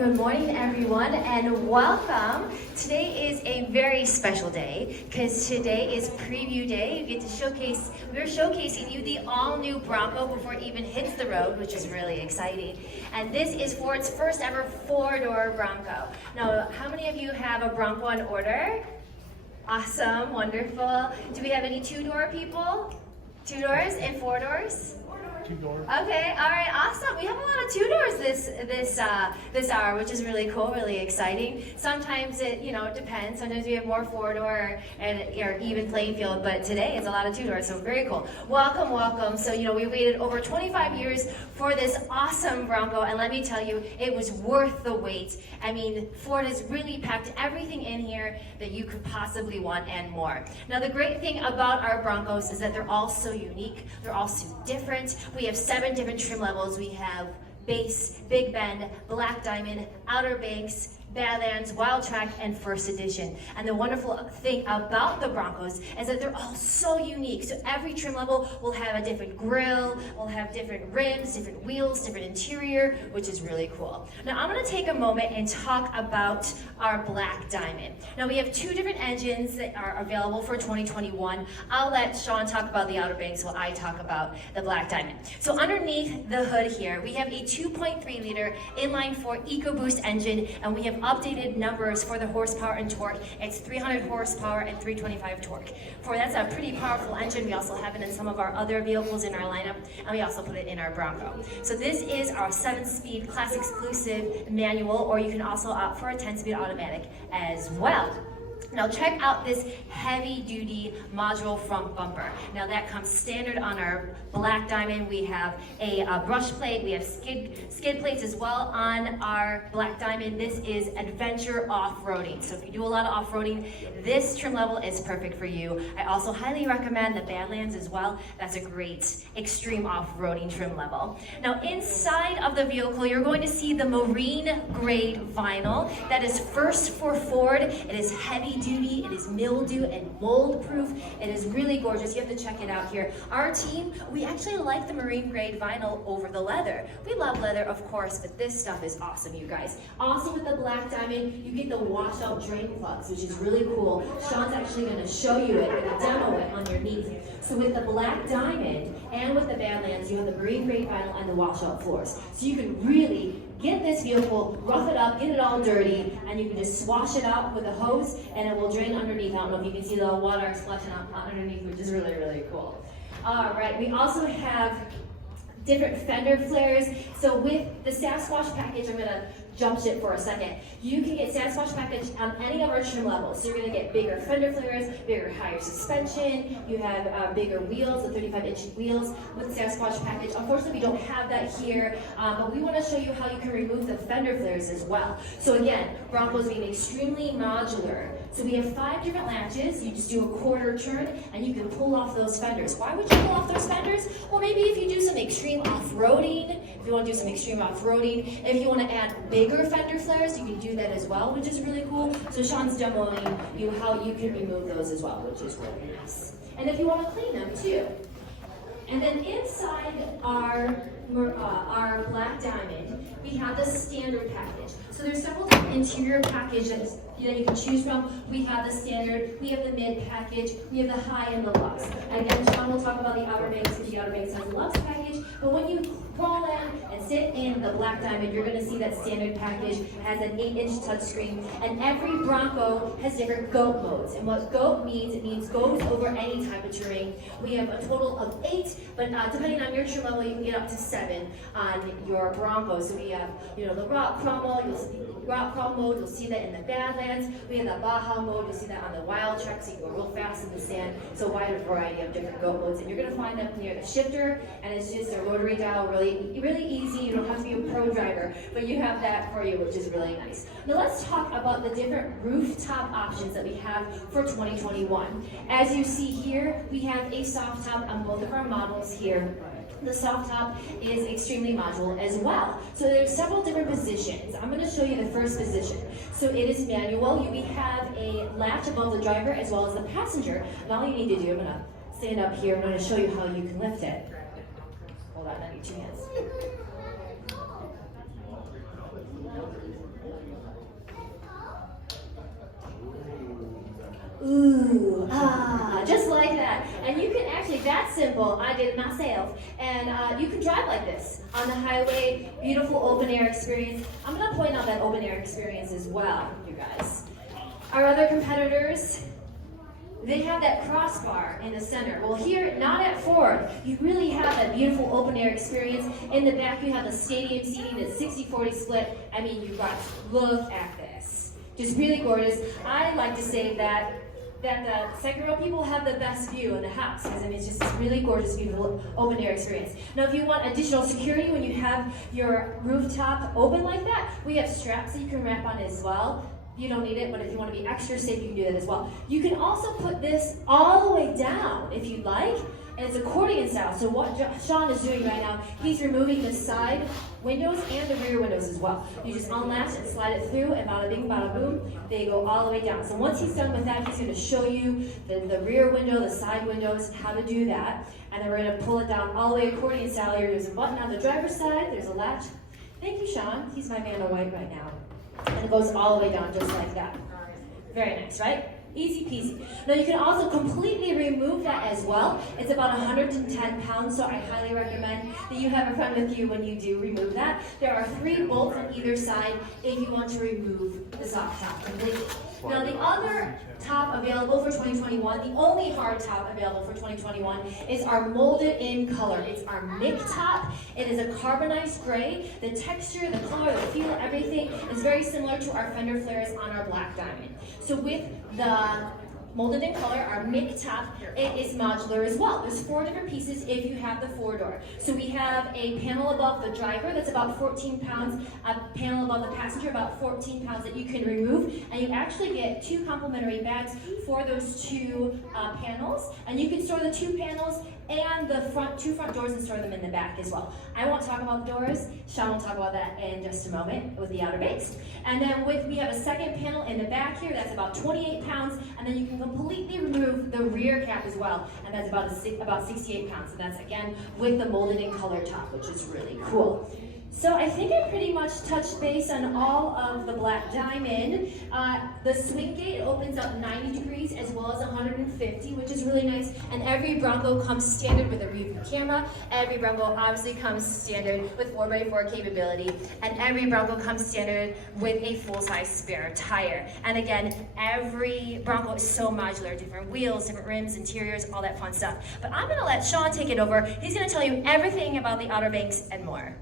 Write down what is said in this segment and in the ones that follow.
good morning, everyone, and welcome. Today is a very special day because today is preview day. You get to showcase, we're showcasing you the all-new Bronco before it even hits the road, which is really exciting. And this is Ford's first ever four-door Bronco. Now, how many of you have a Bronco on order? Awesome, wonderful. Do we have any two-door people? Two doors and four doors? Two-door. Okay, all right, awesome. We have a lot of two doors this hour, which is really cool, really exciting. Sometimes it depends. Sometimes we have more four-door or even playing field, but today it's a lot of two doors, so very cool. Welcome, welcome. So we waited over 25 years for this awesome Bronco, and let me tell you, it was worth the wait. I mean, Ford has really packed everything in here that you could possibly want and more. Now, the great thing about our Broncos is that they're all so unique. They're all so different. We have 7 different trim levels. We have base, big bend, black diamond, outer banks, Badlands, Wild Track, and First Edition. And the wonderful thing about the Broncos is that they're all so unique. So every trim level will have a different grille, will have different rims, different wheels, different interior, which is really cool. Now I'm gonna take a moment and talk about our Black Diamond. Now we have 2 different engines that are available for 2021. I'll let Sean talk about the Outer Banks while I talk about the Black Diamond. So underneath the hood here, we have a 2.3 liter inline-4 EcoBoost engine, and we have updated numbers for the horsepower and torque. It's 300 horsepower and 325 torque. That's a pretty powerful engine. We also have it in some of our other vehicles in our lineup, and we also put it in our Bronco. So this is our 7-speed class exclusive manual, or you can also opt for a 10-speed automatic as well. Now check out this heavy-duty module front bumper. Now that comes standard on our Black Diamond. We have a brush plate. We have skid plates as well on our Black Diamond. This is adventure off-roading. So if you do a lot of off-roading, this trim level is perfect for you. I also highly recommend the Badlands as well. That's a great extreme off-roading trim level. Now inside of the vehicle, you're going to see the marine grade vinyl. That is first for Ford. It is heavy duty, it is mildew and mold proof. It is really gorgeous. You have to check it out here. Our team, we actually like the marine grade vinyl over the leather. We love leather, of course, but this stuff is awesome, you guys. Also with the Black Diamond, you get the washout drain plugs, which is really cool. Sean's actually going to show you it, or demo it underneath. So with the Black Diamond and with the Badlands, you have the marine grade vinyl and the washout floors. So you can really get this vehicle, rough it up, get it all dirty, and you can just wash it out with a hose and it will drain underneath. I don't know if you can see the water splashing out underneath, which is really, really cool. All right, we also have different fender flares. So with the Sasquatch package, I'm gonna jump ship for a second. You can get Sasquatch package on any of our trim levels. So you're gonna get bigger fender flares, bigger, higher suspension. You have bigger wheels, the 35-inch wheels with Sasquatch package. Unfortunately, we don't have that here, but we wanna show you how you can remove the fender flares as well. So again, Bronco's being extremely modular. So we have 5 different latches. You just do a quarter turn and you can pull off those fenders. Why would you pull off those fenders? Well, maybe if you do some extreme off-roading, if you want to do some extreme off-roading, if you want to add bigger fender flares, you can do that as well, which is really cool. So Sean's demoing you how you can remove those as well, which is really nice. And if you want to clean them too. And then inside our Black Diamond, we have the standard package. So there's several different interior packages that you can choose from. We have the standard, we have the mid package, we have the high and the luxe. Again, Sean will talk about the Outer Banks if the Outer Banks has a luxe package, but when you roll in and sit in the Black Diamond, you're gonna see that standard package has an 8-inch touchscreen, and every Bronco has different GOAT modes. And what GOAT means, it means goes over any type of terrain. We have a total of 8, but depending on your trim level, you can get up to 7 on your Bronco. So we have, the rock crawl mode, you'll see that in the Badlands. We have the Baja mode, you'll see that on the Wild Track, so you can go real fast in the sand. So a wide variety of different GOAT modes, and you're gonna find them near the shifter, and it's just a rotary dial, really easy. You don't have to be a pro driver, but you have that for you, which is really nice. Now let's talk about the different rooftop options that we have for 2021. As you see here, we have a soft top on both of our models here. The soft top is extremely modular as well. So there's several different positions. I'm going to show you the first position. So it is manual. We have a latch above the driver as well as the passenger. And all you need to do, I'm going to stand up here. I'm going to show you how you can lift it. Hold on, I need 2 hands. Ooh, ah, just like that. And you can actually, that's simple, I did it myself. And you can drive like this on the highway, beautiful open air experience. I'm gonna point out that open air experience as well, you guys. Our other competitors, they have that crossbar in the center. Well here, not at Ford, you really have that beautiful open air experience. In the back you have the stadium seating, that's 60-40 split. I mean, you guys, look at this. Just really gorgeous. I like to say that the second row people have the best view in the house, because I mean, it's just this really gorgeous, beautiful open air experience. Now, if you want additional security when you have your rooftop open like that, we have straps that you can wrap on as well. You don't need it, but if you want to be extra safe, you can do that as well. You can also put this all the way down if you'd like, and it's accordion style. So what Sean is doing right now, he's removing the side windows and the rear windows as well. You just unlatch and slide it through, and bada bing, bada boom, they go all the way down. So once he's done with that, he's going to show you the rear window, the side windows, how to do that. And then we're going to pull it down all the way accordion style. There's a button on the driver's side, there's a latch. Thank you, Sean. He's my man in white right now. And it goes all the way down just like that. Very nice, right? Easy peasy. Now you can also completely remove that as well. It's about 110 pounds, so I highly recommend that you have a friend with you when you do remove that. There are 3 bolts on either side if you want to remove the soft top completely. Now the other top available for 2021, the only hard top available for 2021 is our molded in color. It's our MIC top. It is a carbonized gray. The texture, the color, the feel, everything is very similar to our fender flares on our black diamond. So with the molded in color, our MIC top, it is modular as well. There's 4 different pieces if you have the 4-door. So we have a panel above the driver that's about 14 pounds, a panel above the passenger about 14 pounds that you can remove, and you actually get 2 complimentary bags for those 2 panels, and you can store the 2 panels and the 2 front doors and store them in the back as well. I won't talk about the doors. Sean will talk about that in just a moment with the Outer Banks. And then we have a second panel in the back here that's about 28 pounds, and then you can completely remove the rear cap as well, and that's about 68 pounds. And that's again with the molded in color top, which is really cool. So I think I pretty much touched base on all of the black diamond. The swing gate opens up 90 degrees as well as 150, which is really nice. And every Bronco comes standard with a rear view camera. Every Bronco obviously comes standard with 4x4 capability. And every Bronco comes standard with a full-size spare tire. And again, every Bronco is so modular, different wheels, different rims, interiors, all that fun stuff. But I'm gonna let Sean take it over. He's gonna tell you everything about the Outer Banks and more.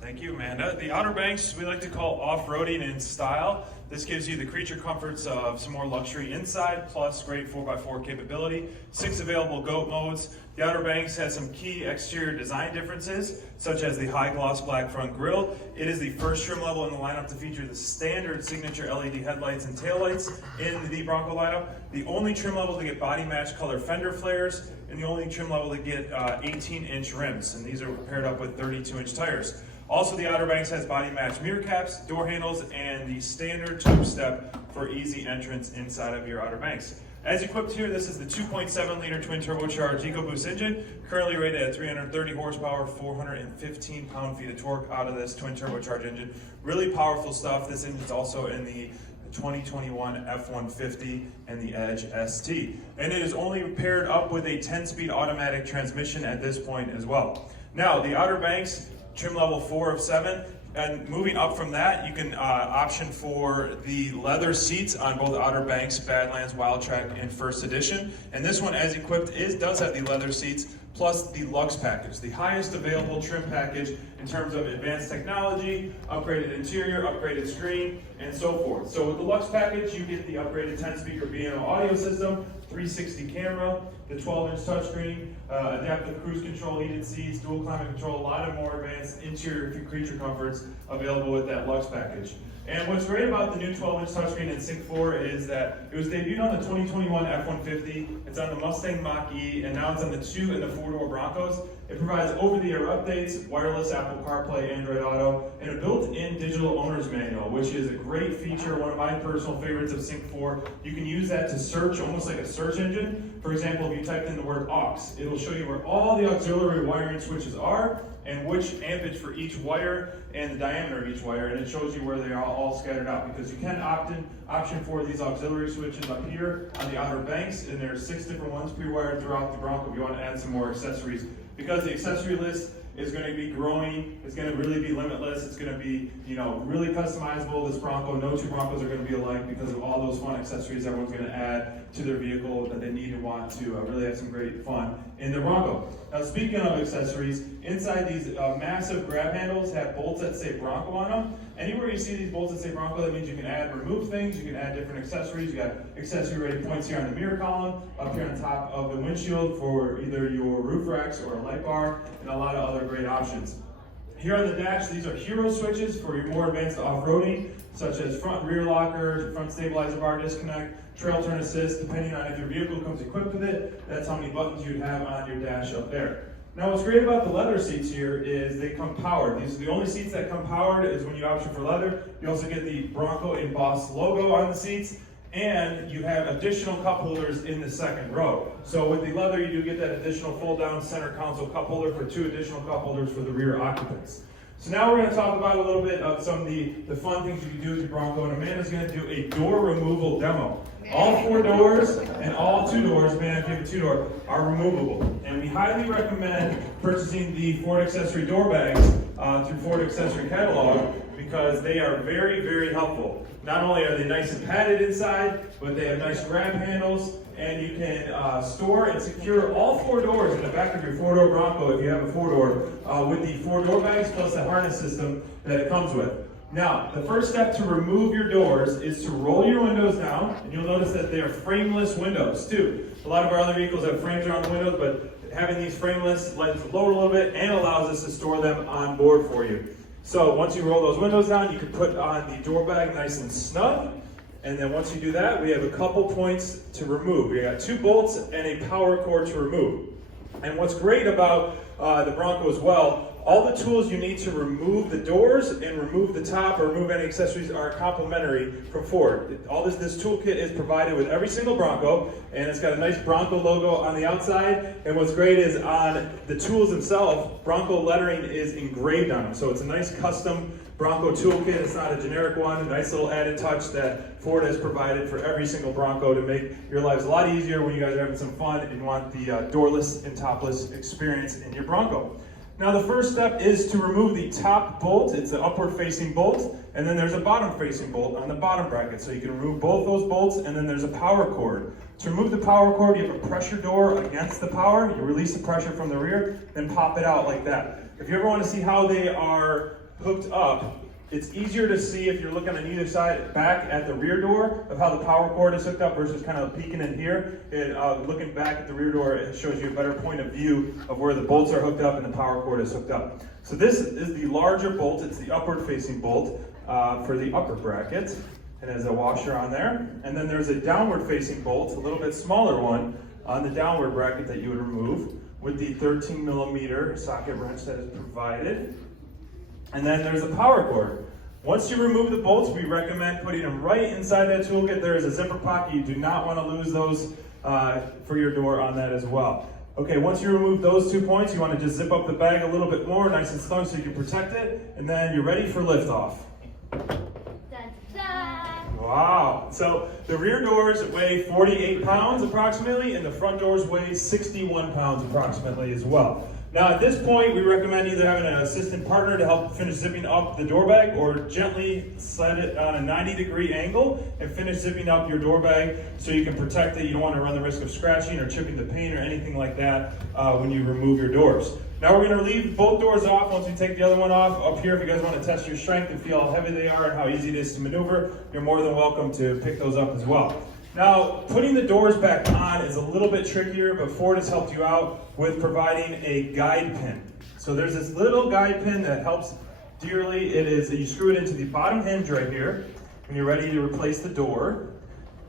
Thank you, Amanda. The Outer Banks we like to call off-roading in style. This gives you the creature comforts of some more luxury inside, plus great 4x4 capability. 6 available GOAT modes. The Outer Banks has some key exterior design differences, such as the high gloss black front grille. It is the first trim level in the lineup to feature the standard signature LED headlights and taillights in the Bronco lineup. The only trim level to get body match color fender flares, and the only trim level to get 18-inch rims, and these are paired up with 32-inch tires. Also, the Outer Banks has body match mirror caps, door handles, and the standard tube step for easy entrance inside of your Outer Banks. As equipped here, this is the 2.7 liter twin turbocharged EcoBoost engine, currently rated at 330 horsepower, 415 pound-feet of torque out of this twin turbocharged engine. Really powerful stuff. This engine is also in the 2021 F-150 and the Edge ST. And it is only paired up with a 10-speed automatic transmission at this point as well. Now, the Outer Banks, trim level 4 of 7, and moving up from that, you can option for the leather seats on both Outer Banks, Badlands, Wildtrak, and First Edition. And this one, as equipped, does have the leather seats, plus the Lux package, the highest available trim package in terms of advanced technology, upgraded interior, upgraded screen, and so forth. So with the Lux package, you get the upgraded 10-speaker B&O audio system, 360 camera, the 12-inch touchscreen, adaptive cruise control, heated seats, dual climate control, a lot of more advanced interior creature comforts available with that Lux package. And what's great about the new 12-inch touchscreen in Sync 4 is that it was debuted on the 2021 F-150, it's on the Mustang Mach-E, and now it's on the 2 and the 4-door Broncos. It provides over-the-air updates, wireless Apple CarPlay, Android Auto, and a built-in digital owner's manual, which is a great feature, one of my personal favorites of Sync 4. You can use that to search, almost like a search engine. For example, if you you typed in the word aux, it'll show you where all the auxiliary wiring switches are and which ampage for each wire and the diameter of each wire, and it shows you where they are all scattered out, because you can option for these auxiliary switches up here on the outer banks, and there's 6 different ones pre-wired throughout the Bronco if you want to add some more accessories. Because the accessory list is going to be growing, it's going to really be limitless, it's going to be, really customizable. This Bronco, no two Broncos are going to be alike because of all those fun accessories everyone's going to add to their vehicle that they need and want to really have some great fun in the Bronco. Now, speaking of accessories, inside these massive grab handles have bolts that say Bronco on them. Anywhere you see these bolts that say Bronco, that means you can add, remove things, you can add different accessories. You got accessory ready points here on the mirror column, up here on top of the windshield for either your roof racks or a light bar, and a lot of other great options. Here on the dash, these are hero switches for your more advanced off-roading, such as front and rear locker, front stabilizer bar disconnect, trail turn assist, depending on if your vehicle comes equipped with it. That's how many buttons you'd have on your dash up there. Now, what's great about the leather seats here is they come powered. These are the only seats that come powered is when you option for leather. You also get the Bronco embossed logo on the seats, and you have additional cup holders in the second row. So with the leather, you do get that additional fold-down center console cup holder for 2 additional cup holders for the rear occupants. So now we're going to talk about a little bit of some of the fun things you can do with your Bronco, and Amanda's going to do a door removal demo. All 4 doors and all 2 doors, Amanda, if you have a 2-door, are removable. And we highly recommend purchasing the Ford accessory door bags through Ford Accessory Catalog, because they are very, very helpful. Not only are they nice and padded inside, but they have nice grab handles, and you can store and secure all 4 doors in the back of your 4-door Bronco if you have a 4-door with the 4 door bags plus the harness system that it comes with. Now, the first step to remove your doors is to roll your windows down, and you'll notice that they are frameless windows too. A lot of our other vehicles have frames around the windows, but having these frameless lets it load a little bit and allows us to store them on board for you. So once you roll those windows down, you can put on the door bag nice and snug. And then once you do that, we have a couple points to remove. We got 2 bolts and a power cord to remove. And what's great about the Bronco as well, all the tools you need to remove the doors and remove the top or remove any accessories are complimentary from Ford. All this toolkit is provided with every single Bronco, and it's got a nice Bronco logo on the outside. And what's great is on the tools themselves, Bronco lettering is engraved on them. So it's a nice custom Bronco toolkit. It's not a generic one. A nice little added touch that Ford has provided for every single Bronco to make your lives a lot easier when you guys are having some fun and want the doorless and topless experience in your Bronco. Now, the first step is to remove the top bolt. It's an upward facing bolt, and then there's a bottom facing bolt on the bottom bracket. So you can remove both those bolts, and then there's a power cord. To remove the power cord, you have a pressure door against the power. You release the pressure from the rear, then pop it out like that. If you ever want to see how they are hooked up, it's easier to see if you're looking on either side back at the rear door of how the power cord is hooked up versus kind of peeking in here. Looking back at the rear door, it shows you a better point of view of where the bolts are hooked up and the power cord is hooked up. So this is the larger bolt. It's the upward facing bolt for the upper bracket. It has a washer on there. And then there's a downward facing bolt, a little bit smaller one, on the downward bracket that you would remove with the 13mm socket wrench that is provided. And then there's a power cord. Once you remove the bolts, we recommend putting them right inside that toolkit. There is a zipper pocket. You do not want to lose those for your door on that as well. Okay, once you remove those 2 points, you want to just zip up the bag a little bit more, nice and snug so you can protect it, and then you're ready for liftoff. Wow, so the rear doors weigh 48 pounds approximately, and the front doors weigh 61 pounds approximately as well. Now at this point, we recommend either having an assistant partner to help finish zipping up the door bag, or gently slide it on a 90-degree angle and finish zipping up your door bag so you can protect it. You don't want to run the risk of scratching or chipping the paint or anything like that when you remove your doors. Now we're going to leave both doors off once we take the other one off. Up here, if you guys want to test your strength and feel how heavy they are and how easy it is to maneuver, you're more than welcome to pick those up as well. Now, putting the doors back on is a little bit trickier, but Ford has helped you out with providing a guide pin. So there's this little guide pin that helps dearly. It is, you screw it into the bottom hinge right here when you're ready to replace the door.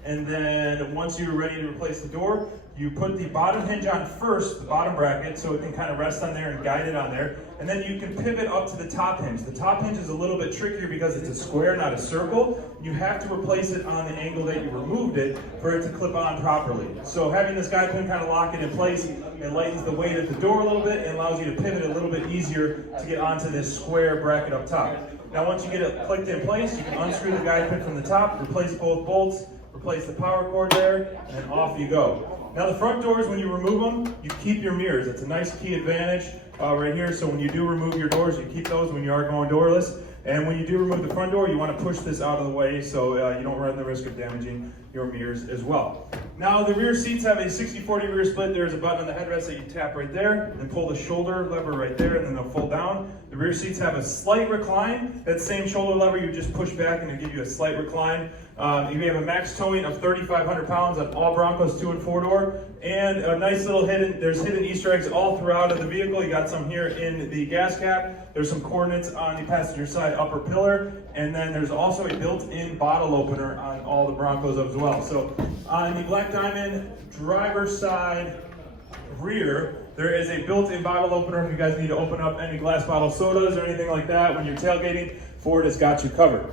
And then once you're ready to replace the door, you put the bottom hinge on first, the bottom bracket, so it can kind of rest on there and guide it on there. And then you can pivot up to the top hinge. The top hinge is a little bit trickier because it's a square, not a circle. You have to replace it on the angle that you removed it for it to clip on properly. So having this guide pin kind of lock it in place, it lightens the weight at the door a little bit and allows you to pivot a little bit easier to get onto this square bracket up top. Now once you get it clicked in place, you can unscrew the guide pin from the top, replace both bolts, replace the power cord there, and off you go. Now the front doors, when you remove them, you keep your mirrors. It's a nice key advantage right here. So when you do remove your doors, you keep those when you are going doorless. And when you do remove the front door, you want to push this out of the way so you don't run the risk of damaging your mirrors as well. Now the rear seats have a 60-40 rear split. There's a button on the headrest that you tap right there, and pull the shoulder lever right there, and then they'll fold down. The rear seats have a slight recline. That same shoulder lever you just push back and it'll give you a slight recline. You have a max towing of 3,500 pounds on all Broncos 2 and 4-door, and a nice little there's hidden Easter eggs all throughout of the vehicle. You got some here in the gas cap. There's some coordinates on the passenger side upper pillar, and then there's also a built-in bottle opener on all the Broncos as well. So on the Black Diamond driver's side rear, there is a built-in bottle opener if you guys need to open up any glass bottle sodas or anything like that when you're tailgating. Ford has got you covered.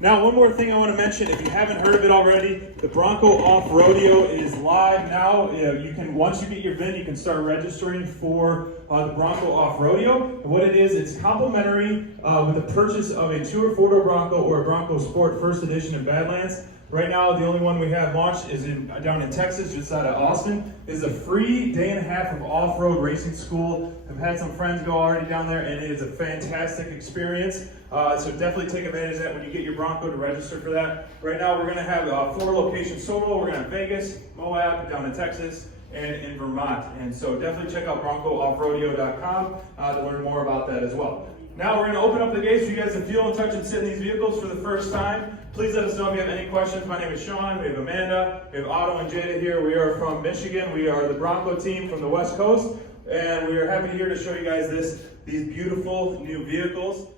Now, one more thing I want to mention, if you haven't heard of it already, the Bronco Off-Roadeo is live now. You can, once you get your VIN, you can start registering for the Bronco Off-Roadeo. And what it is, it's complimentary with the purchase of a 2 or 4-door Bronco or a Bronco Sport First Edition in Badlands. Right now, the only one we have launched is down in Texas, just out of Austin. It's a free day-and-a-half of off-road racing school. I've had some friends go already down there, and it is a fantastic experience. So definitely take advantage of that when you get your Bronco to register for that. Right now, we're going to have 4 locations total. We're going to have Vegas, Moab, down in Texas, and in Vermont. And so definitely check out BroncoOffRoadeo.com to learn more about that as well. Now we're going to open up the gates for you guys to feel and touch and sit in these vehicles for the first time. Please let us know if you have any questions. My name is Sean. We have Amanda. We have Otto and Jada here. We are from Michigan. We are the Bronco team from the West Coast. And we are happy here to show you guys these beautiful new vehicles.